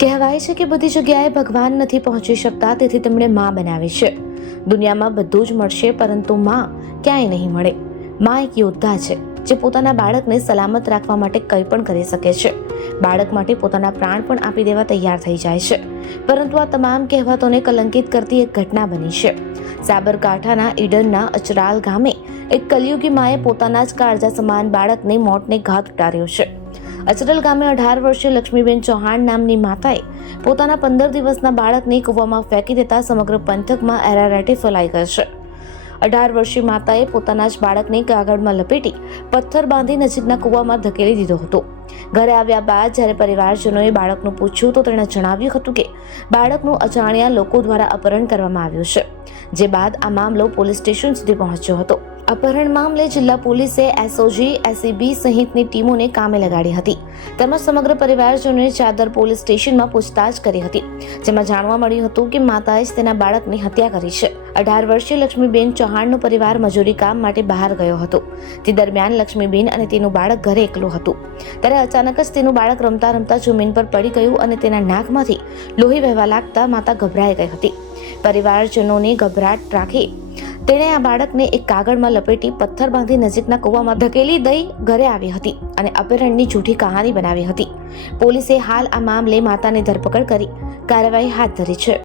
કહેવાય છે કે બધી જગ્યાએ ભગવાન નથી પહોંચી શકતા, તેથી તેમણે માં બનાવી છે. દુનિયામાં બધું જ મળશે, પરંતુ માં ક્યાંય નહીં મળે. માં એક યોદ્ધા છે, જે પોતાના બાળકને સલામત રાખવા માટે કંઈ પણ કરી શકે છે. બાળક માટે પોતાના પ્રાણ પણ આપી દેવા તૈયાર થઈ જાય છે. પરંતુ આ તમામ કહેવતોને કલંકિત કરતી એક ઘટના બની છે. સાબરકાંઠાના ઈડનના અચરાલ ગામે એક કલયુગી માએ પોતાના જ કાળજા સમાન બાળકને મોતને ઘાત ઉતાર્યો છે. અચરલ ગામે અઢાર વર્ષીય લક્ષ્મીબેન ચૌહાણ નામની માતાએ પોતાના પંદર દિવસના બાળકને કૂવામાં ફેંકી દેતા સમગ્ર પંથકમાં એરારાટી ફેલાઈ ગઈ છે. અઢાર વર્ષીય માતાએ પોતાના જ બાળકને કાગળમાં લપેટી પથ્થર બાંધી નજીકના કૂવામાં ધકેલી દીધો હતો. ઘરે આવ્યા બાદ જ્યારે પરિવારજનોએ બાળકનું પૂછ્યું તો તેણે જણાવ્યું હતું કે બાળકનું અજાણ્યા લોકો દ્વારા અપહરણ કરવામાં આવ્યું છે, જે બાદ આ મામલો પોલીસ સ્ટેશન સુધી પહોંચ્યો હતો. અપહરણ મામલે જિલ્લા પોલીસે એસઓજી એસીબી સહિતની ટીમોને કામે લગાડી હતી. તેમજ સમગ્ર પરિવારજનોએ ચાદર પોલીસ સ્ટેશનમાં પૂછતાછ કરી હતી, જેમાં જાણવા મળ્યું હતું કે માતાએ જ તેના બાળકની હત્યા કરી છે. અઢાર વર્ષીય લક્ષ્મીબેન ચૌહાણનો પરિવાર મજૂરી કામ માટે બહાર ગયો હતો. તે દરમિયાન લક્ષ્મીબેન અને તેનું બાળક ઘરે એકલું હતું. ત્યારે અચાનક જ તેનું બાળક રમતા રમતા જમીન પર પડી ગયું અને તેના નાકમાંથી લોહી વહેવા લાગતા માતા ગભરાઈ ગઈ હતી. પરિવારજનોને ગભરાટ રાખી તેણે આ બાળકને એક કાગળમાં લપેટી પથ્થર બાંધી નજીકના કૂવામાં ધકેલી દઈ ઘરે આવી હતી અને અપહરણની જૂઠી કહાની બનાવી હતી. પોલીસે હાલ આ મામલે માતાની ધરપકડ કરી કાર્યવાહી હાથ ધરી છે.